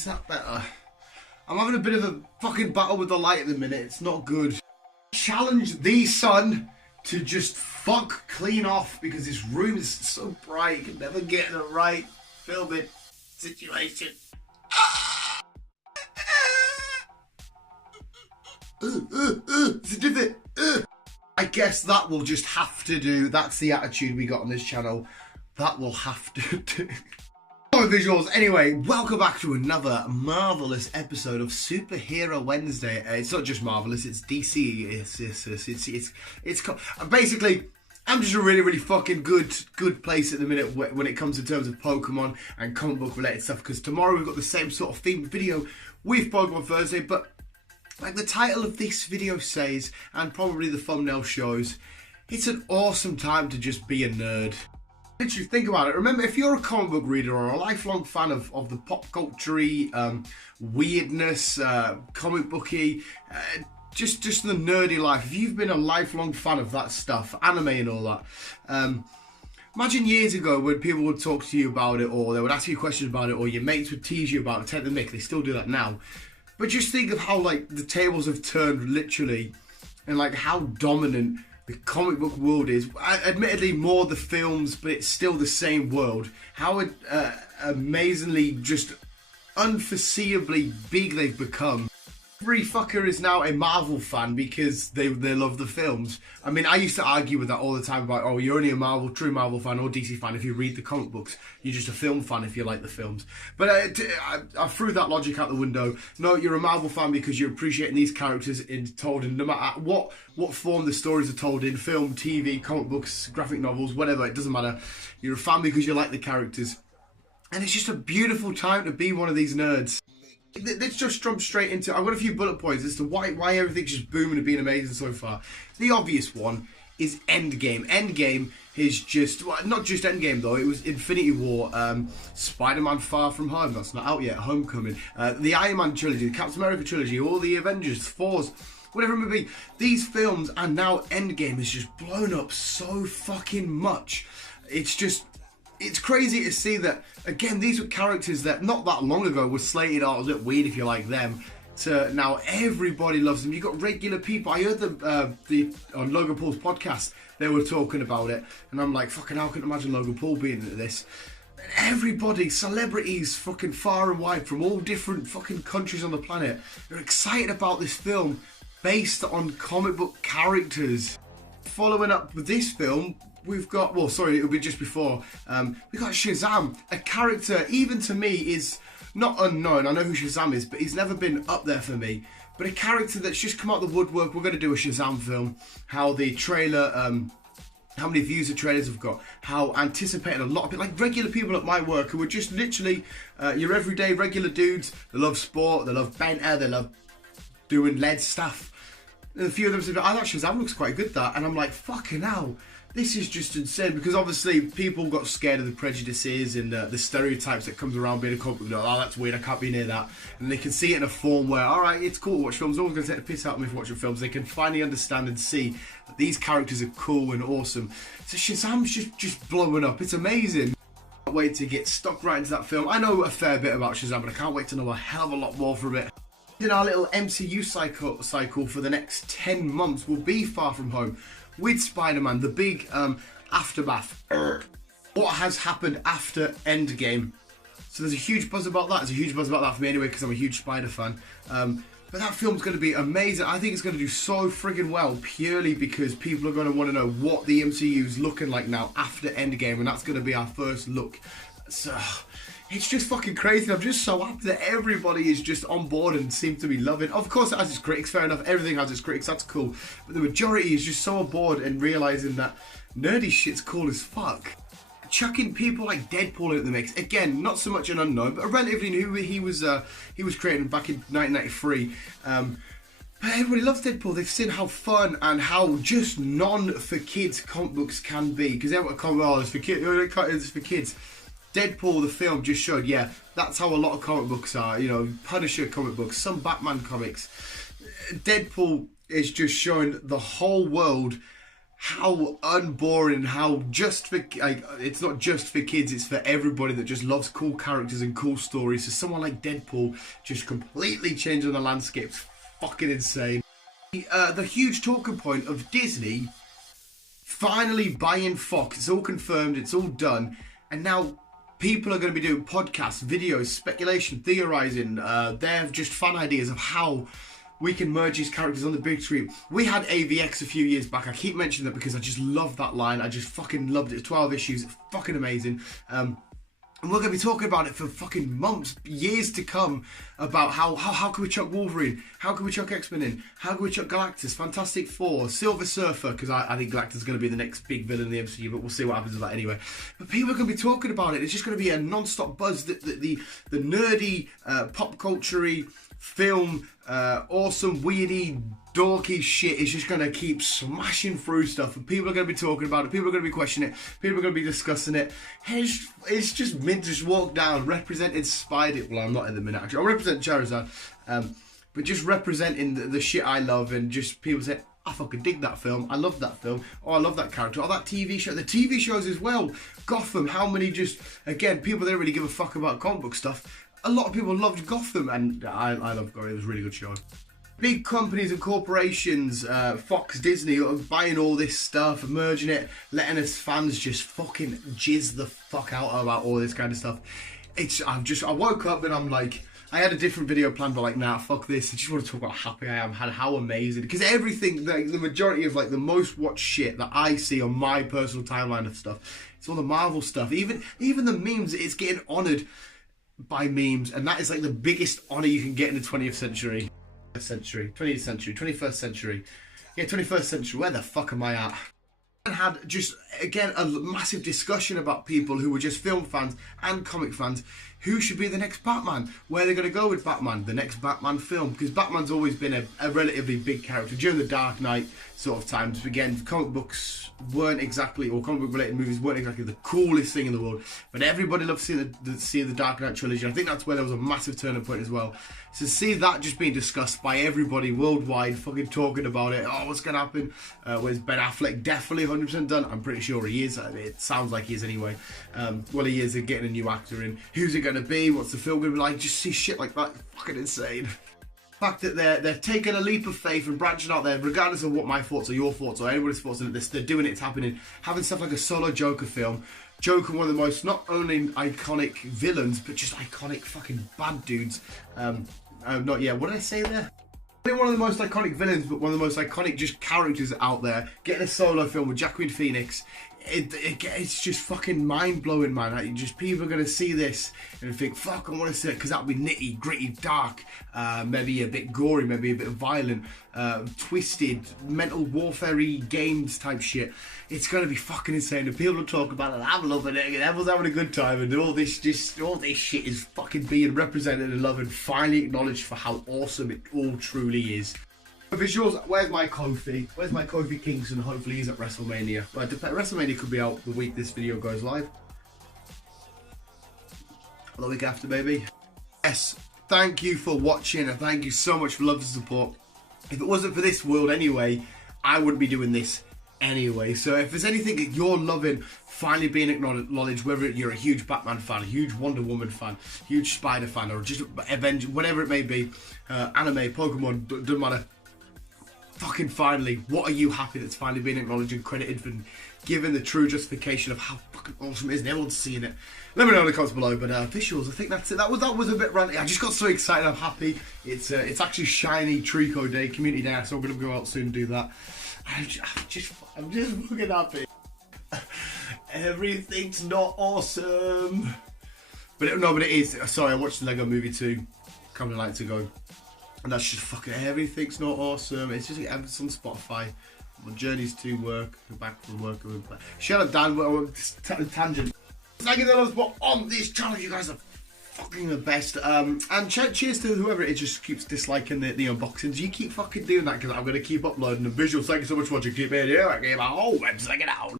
Is that better? I'm having a bit of a fucking battle with the light at the minute. It's not good. Challenge the sun to just fuck clean off because this room is so bright. You can never get in the right filming situation. It's a different. I guess that will just have to do. That's the attitude we got on this channel. That will have to do. Visuals. Anyway, welcome back to another marvelous episode of Superhero Wednesday. It's not just marvelous; it's DC. It's basically. I'm just a really fucking good place at the minute when it comes in terms of Pokemon and comic book related stuff. Because tomorrow we've got the same sort of themed video with Pokemon Thursday, but like the title of this video says, and probably the thumbnail shows, it's an awesome time to just be a nerd. Literally, think about it. Remember, if you're a comic book reader or a lifelong fan of the pop culture-y, weirdness, comic booky, just the nerdy life, if you've been a lifelong fan of that stuff, anime and all that, imagine years ago when people would talk to you about it, or they would ask you questions about it, or your mates would tease you about it, take the mick. They still do that now. But just think of how, like, the tables have turned, literally, and, like, how dominant the comic book world is. Admittedly, more the films, but it's still the same world. How amazingly, just unforeseeably big they've become. Every fucker is now a Marvel fan because they love the films. I mean, I used to argue with that all the time about, oh, you're only a true Marvel fan or DC fan if you read the comic books. You're just a film fan if you like the films. But I threw that logic out the window. No, you're a Marvel fan because you're appreciating these characters told in no matter what form the stories are told in, film, TV, comic books, graphic novels, whatever, it doesn't matter. You're a fan because you like the characters. And it's just a beautiful time to be one of these nerds. Let's just jump straight into. I've got a few bullet points as to why everything's just booming and being amazing so far. The obvious one is Endgame. Endgame is just, well, not just Endgame though. It was Infinity War, Spider-Man: Far From Home. That's not out yet. Homecoming, the Iron Man trilogy, the Captain America trilogy, all the Avengers, Thor's, whatever it may be. These films and now Endgame has just blown up so fucking much. It's crazy to see that, again, these were characters that not that long ago were slated, oh, it was a bit weird if you like them, to now everybody loves them. You got regular people. I heard on Logan Paul's podcast, they were talking about it, and I'm like, fucking hell, I couldn't imagine Logan Paul being into this. Everybody, celebrities, fucking far and wide, from all different fucking countries on the planet, are excited about this film based on comic book characters. Following up with this film, we've got, well, sorry, it'll be just before, we've got Shazam, a character, even to me, is not unknown. I know who Shazam is, but he's never been up there for me. But a character that's just come out of the woodwork. We're going to do a Shazam film, how the trailer, how many views the trailers have got, how anticipated a lot of people, like regular people at my work who are just literally your everyday regular dudes. They love sport, they love banter, they love doing lead stuff. And a few of them said, I thought Shazam looks quite good, that. And I'm like, fucking hell. This is just insane, because obviously people got scared of the prejudices and the stereotypes that comes around being a comic book. Oh, that's weird, I can't be near that. And they can see it in a form where, alright, it's cool to watch films. No one's going to take the piss out of me for watching films. They can finally understand and see that these characters are cool and awesome. So Shazam's just blowing up. It's amazing. I can't wait to get stuck right into that film. I know a fair bit about Shazam, but I can't wait to know a hell of a lot more from it. In our little MCU cycle for the next 10 months will be Far From Home, with Spider-Man, the big aftermath. What has happened after Endgame? So there's a huge buzz about that. There's a huge buzz about that for me anyway, because I'm a huge Spider fan. But that film's going to be amazing. I think it's going to do so friggin' well, purely because people are going to want to know what the MCU is looking like now after Endgame, and that's going to be our first look. So it's just fucking crazy. I'm just so happy that everybody is just on board and seems to be loving. Of course it has its critics, fair enough. Everything has its critics, that's cool. But the majority is just so on board and realising that nerdy shit's cool as fuck. Chucking people like Deadpool into the mix. Again, not so much an unknown, but a relatively new. He was created back in 1993. But everybody loves Deadpool. They've seen how fun and how just non-for-kids comic books can be. Because everyone come, oh, it's for kids. It's for kids. Deadpool, the film, just showed, yeah, that's how a lot of comic books are. You know, Punisher comic books, some Batman comics. Deadpool is just showing the whole world how unboring, how just for, like, it's not just for kids, it's for everybody that just loves cool characters and cool stories. So someone like Deadpool just completely changing the landscape. It's fucking insane. The huge talking point of Disney finally buying Fox. It's all confirmed, it's all done, and now people are going to be doing podcasts, videos, speculation, theorizing. They're just fun ideas of how we can merge these characters on the big screen. We had AVX a few years back. I keep mentioning that because I just love that line. I just fucking loved it. 12 issues, it's fucking amazing. And we're going to be talking about it for fucking months, years to come, about how can we chuck Wolverine, how can we chuck X-Men in, how can we chuck Galactus, Fantastic Four, Silver Surfer, because I think Galactus is going to be the next big villain in the MCU, but we'll see what happens with that anyway. But people are going to be talking about it. It's just going to be a non-stop buzz. The nerdy, pop culture-y, film, awesome, weirdy, dorky shit is just going to keep smashing through stuff, and people are going to be talking about it, people are going to be questioning it, people are going to be discussing it. It's just mint to just walk down representing Spider. Well, I'm not in the minute actually, I represent Charizard, but just representing the shit I love, and just people say, I fucking dig that film, I love that film, oh I love that character, oh that TV show, the TV shows as well, Gotham, how many just, again, people don't really give a fuck about comic book stuff. A lot of people loved Gotham, and I love Gotham. It was a really good show. Big companies and corporations, Fox, Disney, are buying all this stuff, merging it, letting us fans just fucking jizz the fuck out about all this kind of stuff. I woke up and I'm like, I had a different video planned, but like, nah, fuck this. I just want to talk about how happy I am, how amazing. Because everything, like, the majority of like the most watched shit that I see on my personal timeline of stuff, it's all the Marvel stuff. Even the memes, it's getting honoured by memes, and that is like the biggest honour you can get in the 20th century. 20th century, 21st century. Yeah, 21st century, where the fuck am I at? And had just, again, a massive discussion about people who were just film fans and comic fans. Who should be the next Batman? Where they're going to go with Batman, the next Batman film? Because Batman's always been a relatively big character. During the Dark Knight sort of times, again, comic books weren't exactly, or comic book related movies weren't exactly the coolest thing in the world. But everybody loved seeing the Dark Knight trilogy. I think that's where there was a massive turning point as well. So to see that just being discussed by everybody worldwide, fucking talking about it, oh, what's going to happen? Where's Ben Affleck definitely 100% done? I'm pretty sure he is. It sounds like he is anyway. Well, he is getting a new actor in. Who's it going to be? What's the film going to be like? Just see shit like that. Fucking insane. The fact that they're taking a leap of faith and branching out there, regardless of what my thoughts or your thoughts or anybody's thoughts on this, they're doing it, it's happening. Having stuff like a solo Joker film. Joker, one of the most, not only iconic villains, but just iconic fucking bad dudes. What did I say there? One of the most iconic villains, but one of the most iconic just characters out there. Getting a solo film with Joaquin Phoenix. It's just fucking mind-blowing, man. Like, just people are going to see this and think, fuck, I want to see it, because that'll be nitty, gritty, dark, maybe a bit gory, maybe a bit violent, twisted, mental warfare-y games type shit. It's going to be fucking insane, and people will talk about it, I'm loving it, and everyone's having a good time, and all this shit is fucking being represented and loved and finally acknowledged for how awesome it all truly is. Visuals, where's my Kofi? Where's my Kofi Kingston? Hopefully he's at WrestleMania. But WrestleMania could be out the week this video goes live. Or the week after, maybe. Yes, thank you for watching, and thank you so much for love and support. If it wasn't for this world anyway, I wouldn't be doing this anyway. So if there's anything that you're loving, finally being acknowledged, whether you're a huge Batman fan, a huge Wonder Woman fan, huge Spider fan, or just Avenger, whatever it may be, anime, Pokemon, doesn't matter. Fucking finally, what are you happy that's finally been acknowledged and credited for giving the true justification of how fucking awesome it is, and everyone's seeing it. Let me know in the comments below. But visuals, I think that's it. That was a bit ranty. I just got so excited. I'm happy. It's actually Shiny Trico Day, Community Day, so I'm gonna go out soon and do that. I'm just fucking happy. Everything's not awesome, but it is. Sorry, I watched the Lego Movie 2 a couple of nights ago. And that's just fucking everything's not awesome. It's just it's on Spotify. My journeys to work, back from work. Shut up, Dan. Tangent. Thank you so much for on this channel. You guys are fucking the best. And cheers to whoever it just keeps disliking the unboxings. You keep fucking doing that because I'm gonna keep uploading the visuals. Thank you so much for watching. Keep it here. I gave my whole website out.